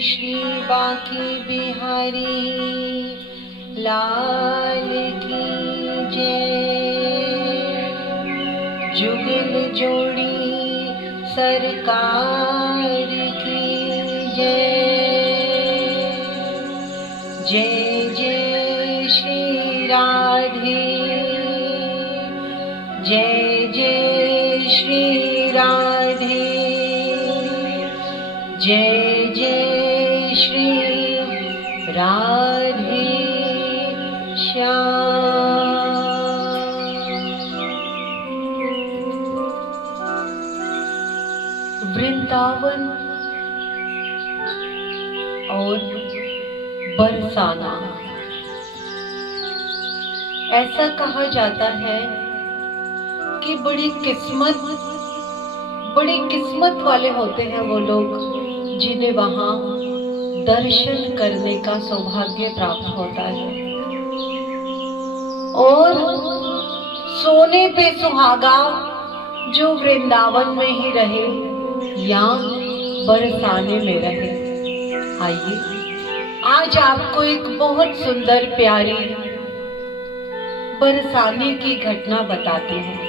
श्री बांके बिहारी लाल की जय। जुगल जोड़ी सरकार की जय। जय जय श्री राधे, जय जय श्री राधे, जय जय श्री राधे श्याम। वृंदावन और बरसाना। ऐसा कहा जाता है कि बड़ी किस्मत वाले होते हैं वो लोग जिन्हें वहां दर्शन करने का सौभाग्य प्राप्त होता है। और सोने पे सुहागा जो वृंदावन में ही रहे या बरसाने में रहे। आइए आज आपको एक बहुत सुंदर प्यारी बरसाने की घटना बताते हैं।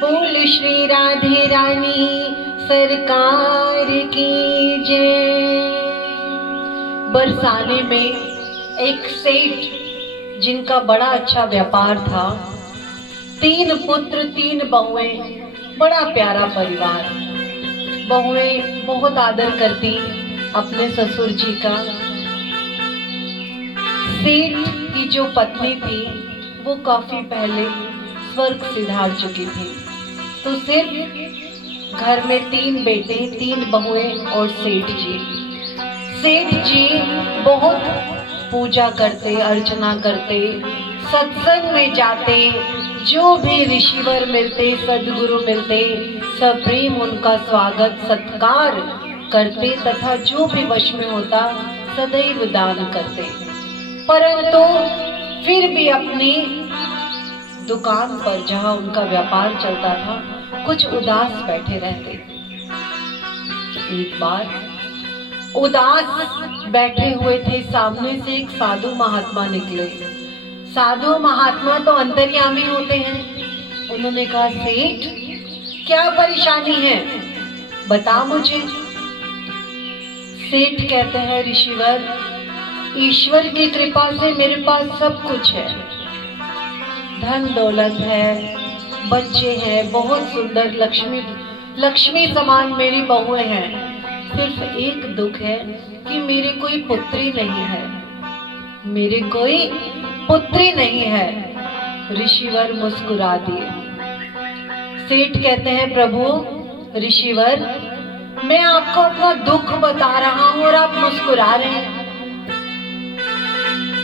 बोल श्री राधे रानी सरकार की जय। बरसाने में एक सेठ जिनका बड़ा अच्छा व्यापार था, 3 पुत्र 3 बहुएं, बड़ा प्यारा परिवार। बहुएं बहुत आदर करती अपने ससुर जी का। सेठ की जो पत्नी थी वो काफी पहले स्वर्ग सिधार चुकी थी, तो सिर्फ घर में 3 बेटे 3 बहुएं और सेठ जी। सेठ जी बहुत पूजा करते, अर्चना करते, सत्संग में जाते, जो भी ऋषिवर मिलते, सद्गुरु मिलते, सब प्रेम उनका स्वागत सत्कार करते तथा जो भी वश में होता सदैव दान करते। परंतु फिर भी अपनी दुकान पर जहां उनका व्यापार चलता था कुछ उदास बैठे रहते। एक बार उदास बैठे हुए थे, सामने से एक साधु महात्मा निकले। साधु महात्मा तो अंतर्यामी होते हैं। उन्होंने कहा, सेठ क्या परेशानी है, बता मुझे। सेठ कहते हैं, ऋषिवर ईश्वर की कृपा से मेरे पास सब कुछ है, धन दौलत है, बच्चे हैं, बहुत सुंदर लक्ष्मी समान मेरी बहुएं हैं। सिर्फ एक दुख है कि मेरी कोई पुत्री नहीं है, मेरी कोई पुत्री नहीं है। ऋषिवर मुस्कुरा दिए। सेठ कहते हैं, प्रभु ऋषिवर मैं आपको अपना दुख बता रहा हूं और आप मुस्कुरा रहे हैं।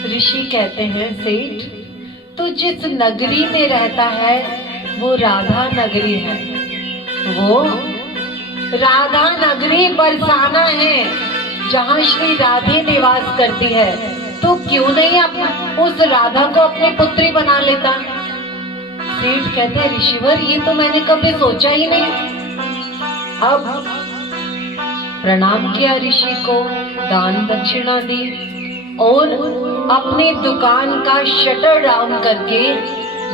ऋषि कहते हैं, सेठ तो जिस नगरी में रहता है वो राधा नगरी है, वो राधा नगरी बरसाना है जहाँ श्री राधे निवास करती है। तो क्यों नहीं उस राधा को अपनी पुत्री बना लेता। सेठ कहते हैं, ऋषिवर ये तो मैंने कभी सोचा ही नहीं। अब प्रणाम किया ऋषि को, दान दक्षिणा दी और अपनी दुकान का शटर डाउन करके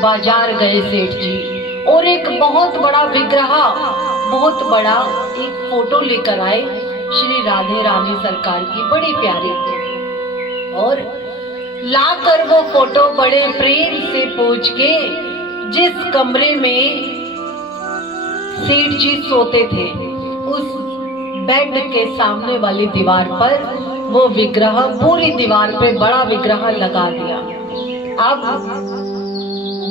बाजार गए सेठ जी, और एक बहुत बड़ा विग्रह, बहुत बड़ा एक फोटो लेकर आए श्री राधे रानी सरकार की, बड़ी प्यारी। और लाकर वो फोटो बड़े प्रेम से पूछ के जिस कमरे में सेठ जी सोते थे उस बेड के सामने वाली दीवार पर वो विग्रह, पूरी दीवार पे बड़ा विग्रह लगा दिया। अब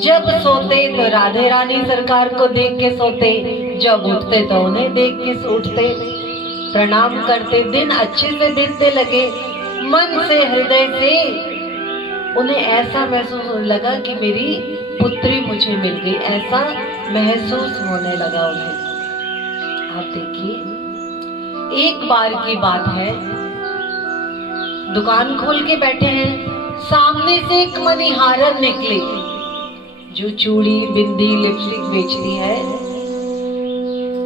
जब सोते तो राधे रानी सरकार को देख के सोते, जब उठते तो उन्हें देख के उठते, प्रणाम करते। दिन अच्छे से बीतने लगे, मन से हृदय से उन्हें ऐसा महसूस होने लगा कि मेरी पुत्री मुझे मिल गई, ऐसा महसूस होने लगा उन्हें। आप देखिए, एक बार की बात है, दुकान खोल के बैठे हैं, सामने से एक मनिहारन निकली जो चूड़ी बिंदी लिपस्टिक बेचती है।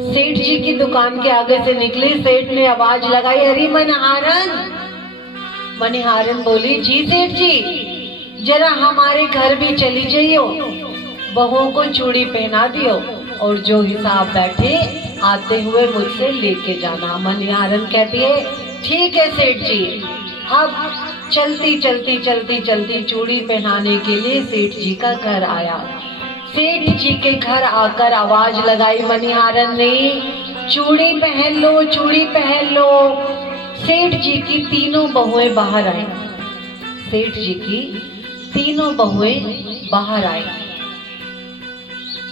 सेठ जी की दुकान के आगे से निकली। सेठ ने आवाज लगाई, अरे मनिहारन। मनिहारन बोली, जी सेठ जी, जरा हमारे घर भी चली जाइयो, बहुओं को चूड़ी पहना दियो और जो हिसाब बैठे आते हुए मुझसे लेके जाना। मनिहारन कहती है, ठीक है सेठ जी। अब चलती चलती चलती चलती चूड़ी पहनाने के लिए सेठ जी का घर आया। सेठ जी के घर आकर आवाज लगाई मनिहारन ने, चूड़ी पहन लो, चूड़ी पहन लो। सेठ जी की तीनों बहुएं बाहर आई। सेठ जी की तीनों बहुएं बाहर आई,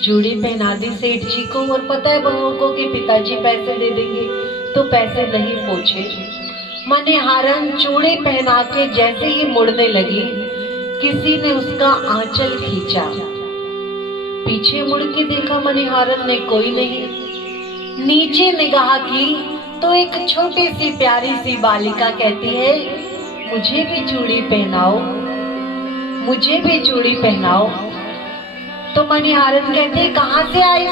चूड़ी पहना दी सेठ जी को। और पता है बहुओं को कि पिताजी पैसे दे देंगे, तो पैसे नहीं पूछे। मनिहारन चूड़ी पहना के जैसे ही मुड़ने लगी, किसी ने उसका आंचल खींचा। पीछे मुड़ के देखा मनिहारन ने, कोई नहीं। नीचे निगाह की तो एक छोटी सी प्यारी सी बालिका कहती है, मुझे भी चूड़ी पहनाओ, मुझे भी चूड़ी पहनाओ। तो मनिहारन कहती, कहाँ से आई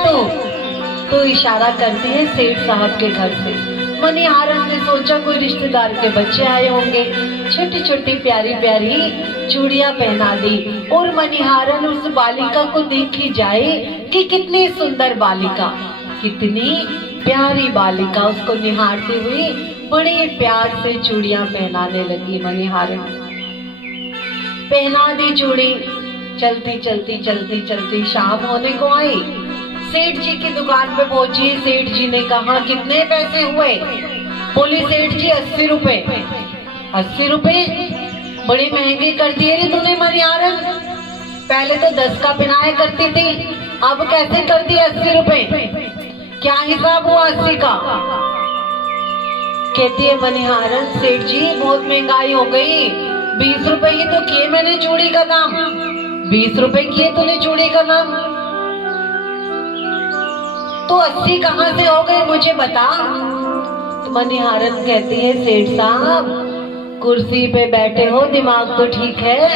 तो इशारा करती है सेठ साहब के घर से। मनिहारन ने सोचा कोई रिश्तेदार के बच्चे आए होंगे, छोटी छोटी प्यारी प्यारी चूड़ियां पहना दी। और मनिहारन उस बालिका को देखी जाए कि कितनी सुंदर बालिका, कितनी प्यारी बालिका, उसको निहारती हुई बड़े प्यार से चूड़ियां पहनाने लगी। मनिहारन पहना दी चूड़ी। चलती चलती चलती चलती शाम होने को आई। सेठ जी की दुकान पे पहुंची। सेठ जी ने कहा, कितने पैसे हुए? बोली सेठ जी 80 रुपए। 80 रुपए? बड़ी महंगी कर दिए रे तूने मनिहारन, पहले तो 10 का पहनाया करती थी, अब कैसे कर दिए 80 रुपए? क्या हिसाब हुआ 80 का? कहती है मनिहारन, सेठ जी बहुत महंगाई हो गई, 20 रुपए ही तो किए मैंने चूड़ी का दाम। 20 रुपए किए तूने चूड़ी का दाम, तो 80 कहाँ से हो गए मुझे बता। तो मनिहारन कहती है, सेठ साहब कुर्सी पे बैठे हो, दिमाग तो ठीक है,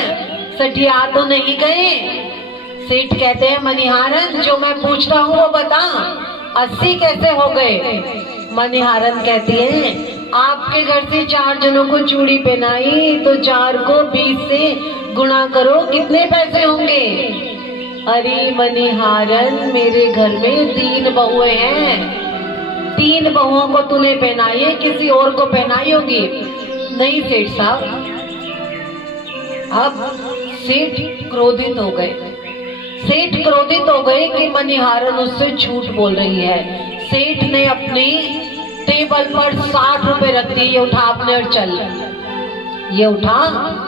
सठिया तो नहीं गए। सेठ कहते हैं, मनिहारन जो मैं पूछ रहा हूँ वो बता, 80 कैसे हो गए? मनिहारन कहती है, आपके घर से 4 जनों को चूड़ी पहनाई तो 4 को 20 से गुणा करो, कितने पैसे होंगे? अरे मनिहारन, मेरे घर में 3 बहुएं हैं, 3 बहुओं को तूने पहनाई है, किसी और को पहनाई होगी? नहीं सेठ साहब। अब सेठ क्रोधित हो गए। सेठ क्रोधित हो गए कि मनिहारन उससे झूठ बोल रही है। सेठ ने अपनी टेबल पर 60 रुपए रख दिए, ये उठा अपने और चल, ये उठा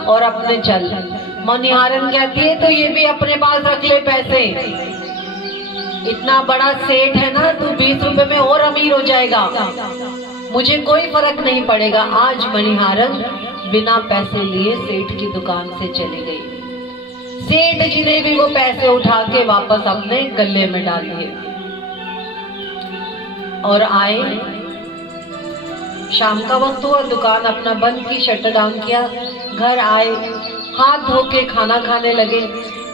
और अपने चल। मनिहारन कहती है, तो ये भी अपने पास रख ले पैसे, इतना बड़ा सेठ है ना, तू 20 रुपए में और अमीर हो जाएगा, मुझे कोई फर्क नहीं पड़ेगा। आज मनिहारन बिना पैसे लिए सेठ की दुकान से चली गई। सेठ जी ने भी वो पैसे उठा के वापस अपने गले में डाल दिए और आए। शाम का वक्त हुआ, दुकान अपना बंद की, शटर डाउन किया, घर आए, हाथ धो के खाना खाने लगे।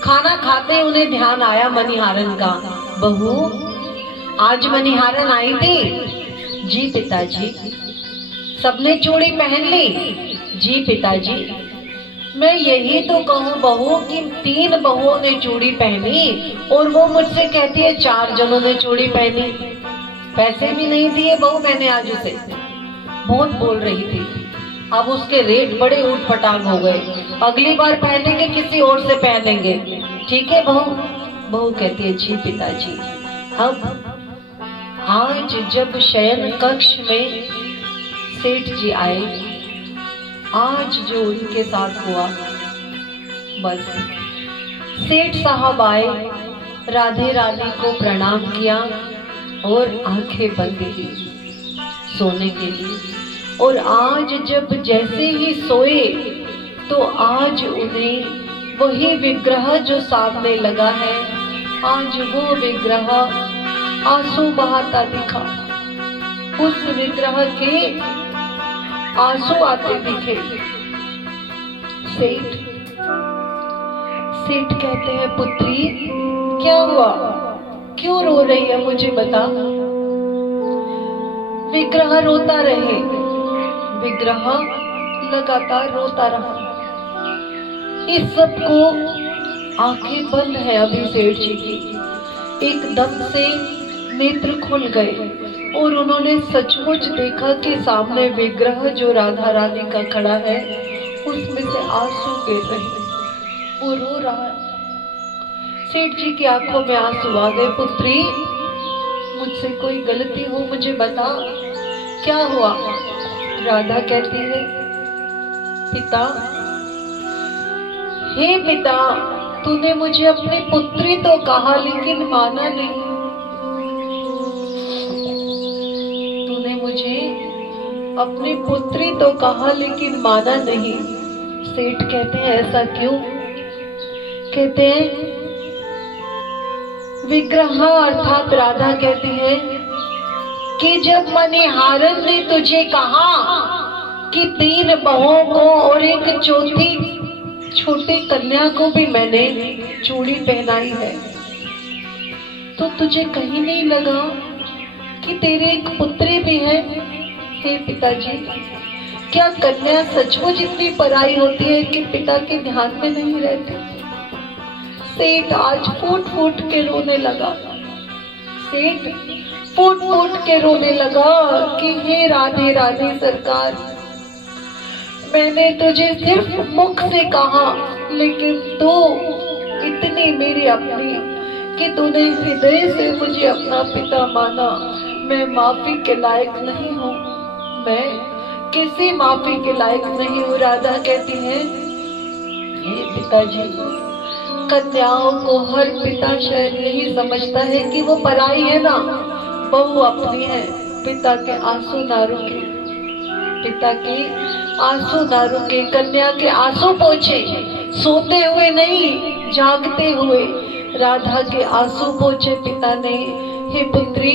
खाना खाते उन्हें ध्यान आया मनिहारन का। बहू, आज मनिहारन आई थी? जी पिताजी। सबने चूड़ी पहन ली? जी पिताजी। मैं यही तो कहूँ बहू कि 3 बहुओं ने चूड़ी पहनी और वो मुझसे कहती है 4 जनों ने चूड़ी पहनी, पैसे भी नहीं दिए बहू मैंने आज उसे, बहुत बोल रही थी। अब उसके रेट बड़े ऊट-पटांग हो गए, अगली बार पहनेंगे किसी और से पहनेंगे, ठीक है बहू? बहू कहती है, जी पिताजी। अब आज जब शयन कक्ष में सेठ जी आए, आज जो उनके साथ हुआ, बस सेठ साहब आए, राधे राधे को प्रणाम किया और आंखें बंद की सोने के लिए। और आज जब जैसे ही सोए तो आज उन्हें वही विग्रह जो सामने लगा है, आज वो विग्रह आंसू बहाता दिखा। उस विग्रह के आंसू आते दिखे। सेठ कहते हैं, पुत्री क्या हुआ, क्यों रो रही है, मुझे बता। विग्रह रोता रहे। विग्रह लगातार रोता रहा। इस सब को आंखें बंद है अभी सेठ जी की। एकदम से नेत्र खुल गए और उन्होंने सचमुच देखा कि सामने विग्रह जो राधा रानी का खड़ा है उसमें से आंसू गिर रहे, वो रो रहा है। सेठ जी की आंखों में आंसू आ गए। पुत्री, मुझसे कोई गलती हो मुझे बता, क्या हुआ? राधा कहती है, पिता, हे पिता, तूने मुझे अपनी पुत्री तो कहा लेकिन माना नहीं। तूने मुझे अपनी पुत्री तो कहा लेकिन माना नहीं। सेठ कहते हैं, ऐसा क्यों? कहते हैं, विग्रह अर्थात राधा कहती है कि जब मणिहारन ने तुझे कहा कि 3 बहुओं को और एक चौथी छोटी कन्या को भी मैंने चूड़ी पहनाई है, तो तुझे कहीं नहीं लगा कि तेरे एक पुत्री भी है? हे पिताजी, क्या कन्या सचमुच इतनी पराई होती है कि पिता के ध्यान में नहीं रहती? सेठ आज फूट फूट के रोने लगा। सेठ फूट फूट के रोने लगा कि हे राधे राधे सरकार, मैंने तुझे सिर्फ मुख से कहा लेकिन तू इतनी मेरी अपनी कि तूने हृदय से मुझे अपना पिता माना। मैं माफी के लायक नहीं हूँ, मैं किसी माफी के लायक नहीं हूँ। राधा कहती है, हे पिताजी, कन्याओं को हर पिता शायद यही समझता है कि वो पराई है ना, बहू अपनी है। पिता के आंसू ना रुके, पिता के आंसू ना रुके, कन्या के आंसू पोंछे, सोते हुए नहीं जागते हुए राधा के आंसू पोंछे पिता ने। हे पुत्री,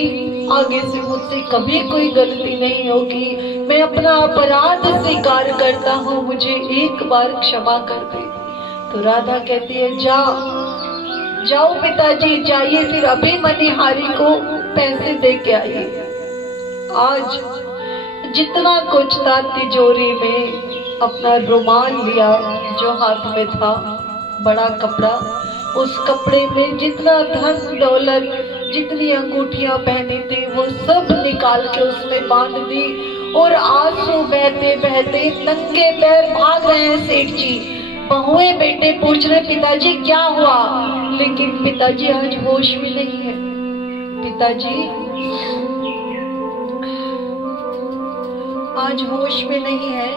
आगे से मुझसे कभी कोई गलती नहीं होगी, मैं अपना अपराध स्वीकार करता हूँ, मुझे एक बार क्षमा कर दे। तो राधा कहती है, जाओ पिताजी, जाइए, फिर अभी मणिहारी को पैसे दे के आइए। आज जितना कुछ था तिजोरी में, अपना रुमाल लिया जो हाथ में था, बड़ा कपड़ा, उस कपड़े में जितना धन दौलत, जितनी अंगूठियां पहनी थी वो सब निकाल के उसमें बांध दी और आंसू बहते बहते नंगे पैर भाग रहे हैं सेठ जी। बहुएं बेटे पूछ रहे, पिताजी क्या हुआ? लेकिन पिताजी आज होश में नहीं है। पिताजी आज होश में नहीं है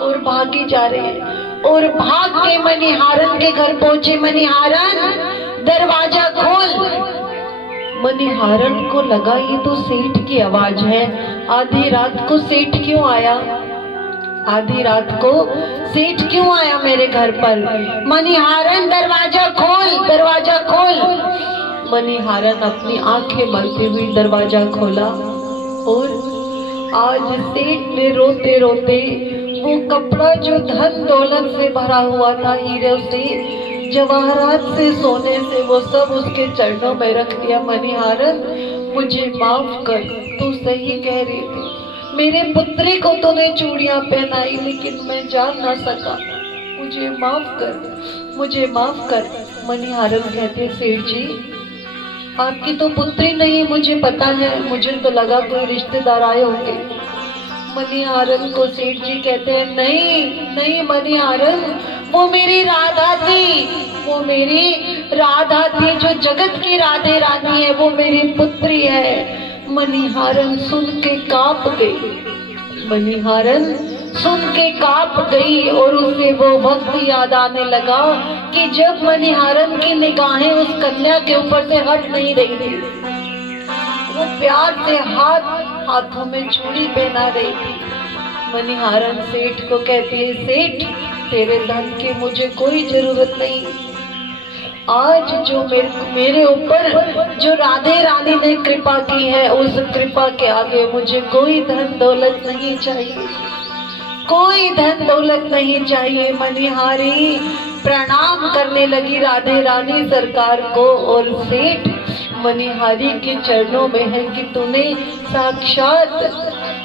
और भागी जा रहे हैं और भाग के मणिहारन के घर पहुंचे। मणिहारन, दरवाजा खोल। मणिहारन को लगा ये तो सेठ की आवाज है, आधी रात को सेठ क्यों आया? आधी रात को सेठ क्यों आया मेरे घर पर? मणिहारन, दरवाजा खोल, दरवाजा खोल। मणिहारन अपनी आंखें मलते हुए दरवाजा खोला और आज सेठ ने रोते रोते वो कपड़ा जो धन दौलत से भरा हुआ था, हीरे से, जवाहरात से, सोने से, वो सब उसके चरणों में रख दिया। मणिहारन, मुझे माफ कर, तू सही कह रही थी, मेरे पुत्री को तूने चूड़ियां पहनाई लेकिन मैं जान ना सका, मुझे माफ कर, मुझे माफ कर। मणिहारन कहते, सेठ जी आपकी तो पुत्री नहीं, मुझे पता है, मुझे तो लगा कोई रिश्तेदार आए होंगे। मणिहारन को सेठ जी कहते हैं, नहीं नहीं मणिहारन, वो मेरी राधा थी, वो मेरी राधा थी, जो जगत की राधे रानी है, वो मेरी पुत्री है। मणिहारन सुन के कांप गई। मणिहारन सुन के कांप गई और उसे वो वक्त याद आने लगा कि जब मणिहारन की निगाहें उस कन्या के ऊपर से हट नहीं रही थी, वो प्यार से हाथों में चूड़ी पहना रही थी। मणिहारन सेठ को कहती है, सेठ तेरे धन की मुझे कोई जरूरत नहीं, आज जो मेरे ऊपर जो राधे रानी ने कृपा की है, उस कृपा के आगे मुझे कोई धन दौलत नहीं चाहिए, कोई धन दौलत नहीं चाहिए। मणिहारी प्रणाम करने लगी राधे रानी सरकार को और सेठ मणिहारी के चरणों में है कि तूने साक्षात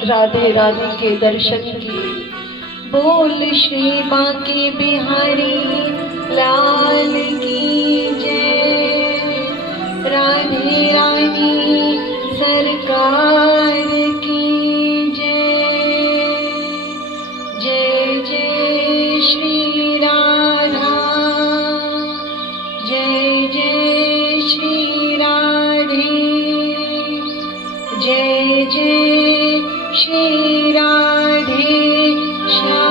राधे राधे के दर्शन किए। बोल श्री बांके बिहारी लाल की जय। राधे रानी सरकार की जय। जय जय श्री राधा, जय जय श्री राधे, जय जय श्री राधे श्याम।